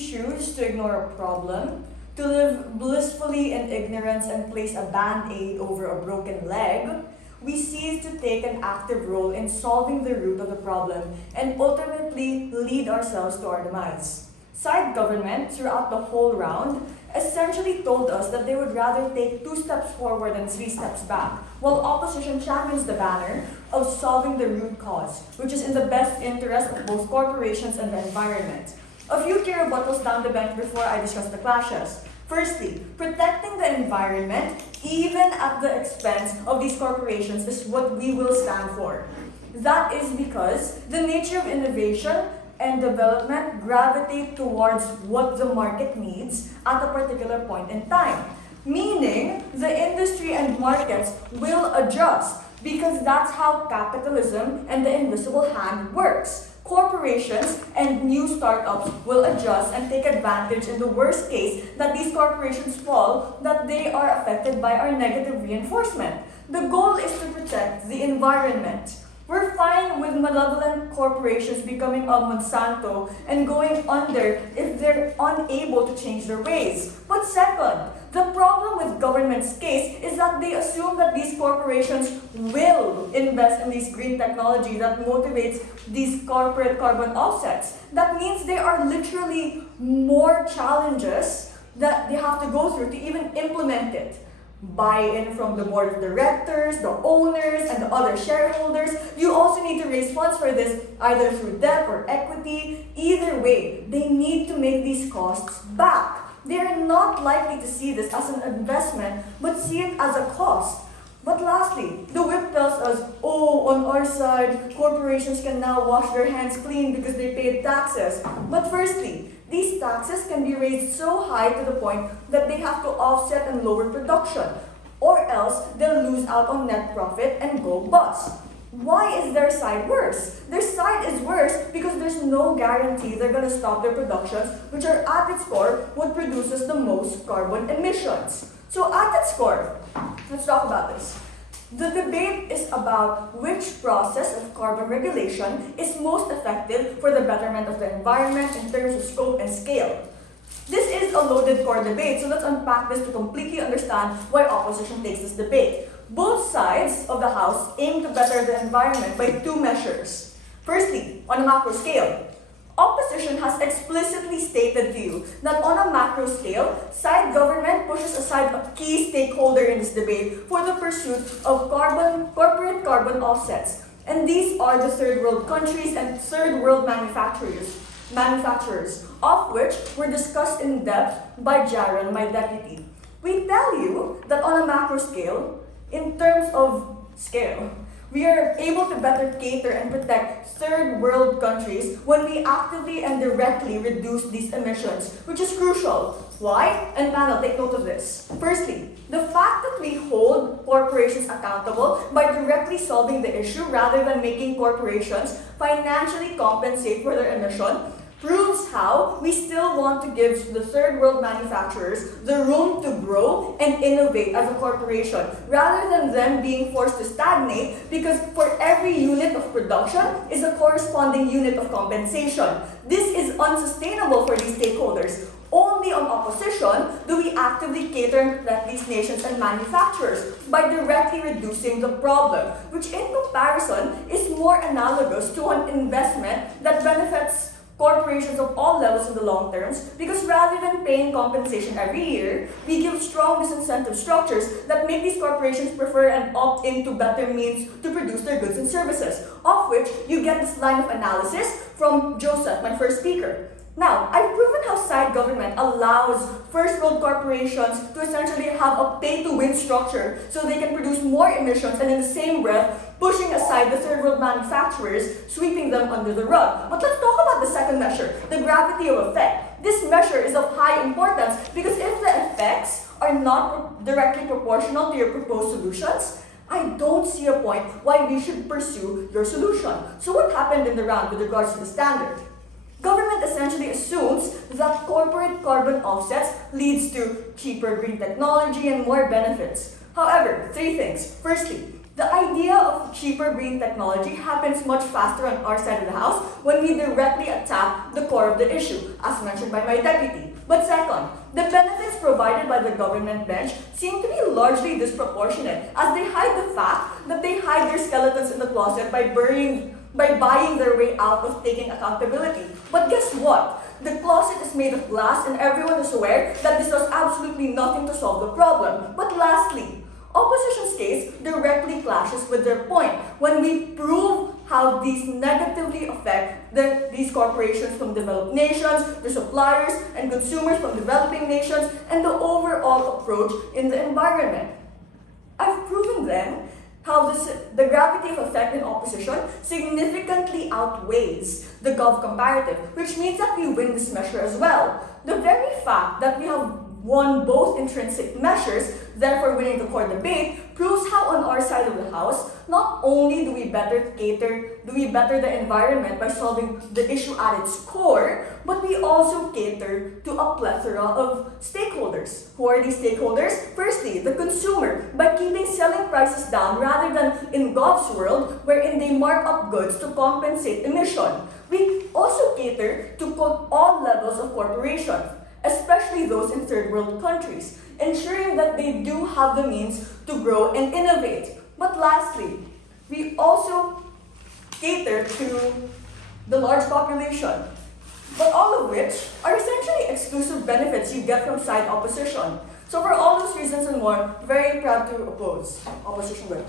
choose to ignore a problem, to live blissfully in ignorance and place a band-aid over a broken leg, we cease to take an active role in solving the root of the problem and ultimately lead ourselves to our demise. Side government, throughout the whole round, essentially told us that they would rather take 2 steps forward and 3 steps back, while opposition champions the banner of solving the root cause, which is in the best interest of both corporations and the environment. A few key rebuttals down the bench before I discuss the clashes. Firstly, protecting the environment, even at the expense of these corporations, is what we will stand for. That is because the nature of innovation and development gravitate towards what the market needs at a particular point in time. Meaning, the industry and markets will adjust because that's how capitalism and the invisible hand works. Corporations and new startups will adjust and take advantage in the worst case that these corporations fall, that they are affected by our negative reinforcement. The goal is to protect the environment. We're fine with malevolent corporations becoming a Monsanto and going under if they're unable to change their ways. But second, the problem with government's case is that they assume that these corporations will invest in this green technology that motivates these corporate carbon offsets. That means there are literally more challenges that they have to go through to even implement it. Buy-in from the board of directors, the owners, and the other shareholders. You also need to raise funds for this, either through debt or equity. Either way, they need to make these costs back. They are not likely to see this as an investment, but see it as a cost. But lastly, the whip tells us, oh, on our side, corporations can now wash their hands clean because they paid taxes. But firstly, these taxes can be raised so high to the point that they have to offset and lower production, or else they'll lose out on net profit and go bust. Why is their side worse? Their side is worse because there's no guarantee they're going to stop their productions, which are at its core what produces the most carbon emissions. So at its core, let's talk about this. The debate is about which process of carbon regulation is most effective for the betterment of the environment in terms of scope and scale. This is a loaded core debate, so let's unpack this to completely understand why opposition takes this debate. Both sides of the House aim to better the environment by 2 measures. Firstly, on a macro scale, opposition has explicitly stated to you that on a macro scale, side government pushes aside a key stakeholder in this debate for the pursuit of corporate carbon offsets. And these are the third world countries and third world manufacturers, of which were discussed in depth by Jaron, my deputy. We tell you that on a macro scale, in terms of scale, we are able to better cater and protect third world countries when we actively and directly reduce these emissions, which is crucial. Why? And panel, take note of this. Firstly, the fact that we hold corporations accountable by directly solving the issue rather than making corporations financially compensate for their emission proves how we still want to give the third world manufacturers the room to grow and innovate as a corporation, rather than them being forced to stagnate, because for every unit of production is a corresponding unit of compensation. This is unsustainable for these stakeholders. Only on opposition do we actively cater and protect these nations and manufacturers by directly reducing the problem, which in comparison is more analogous to an investment that benefits corporations of all levels in the long terms, because rather than paying compensation every year, we give strong disincentive structures that make these corporations prefer and opt into better means to produce their goods and services, of which you get this line of analysis from Joseph, my first speaker. Now, I've proven how side government allows first world corporations to essentially have a pay-to-win structure so they can produce more emissions and in the same breath pushing aside the third world manufacturers, sweeping them under the rug. But let's talk about the second measure, the gravity of effect. This measure is of high importance because if the effects are not directly proportional to your proposed solutions, I don't see a point why we should pursue your solution. So what happened in the round with regards to the standard? Government essentially assumes that corporate carbon offsets leads to cheaper green technology and more benefits. However, 3 things. Firstly, The idea of cheaper green technology happens much faster on our side of the house when we directly attack the core of the issue, as mentioned by my deputy. But second, the benefits provided by the government bench seem to be largely disproportionate, as they hide the fact that they hide their skeletons in the closet by buying their way out of taking accountability. But guess what? The closet is made of glass and everyone is aware that this does absolutely nothing to solve the problem. But lastly, opposition's case directly clashes with their point when we prove how these negatively affect these corporations from developed nations, the suppliers and consumers from developing nations, and the overall approach in the environment. I've proven them how the gravity of effect in opposition significantly outweighs the Gov comparative, which means that we win this measure as well. The very fact that we have won both intrinsic measures, therefore winning the core debate, proves how on our side of the house, not only do we better the environment by solving the issue at its core, but we also cater to a plethora of stakeholders. Who are these stakeholders? Firstly, the consumer, by keeping selling prices down rather than in Gov's world, wherein they mark up goods to compensate emission. We also cater to all levels of corporations, especially those in third world countries, ensuring that they do have the means to grow and innovate. But lastly, we also cater to the large population, but all of which are essentially exclusive benefits you get from side opposition. So for all those reasons and more, very proud to oppose opposition.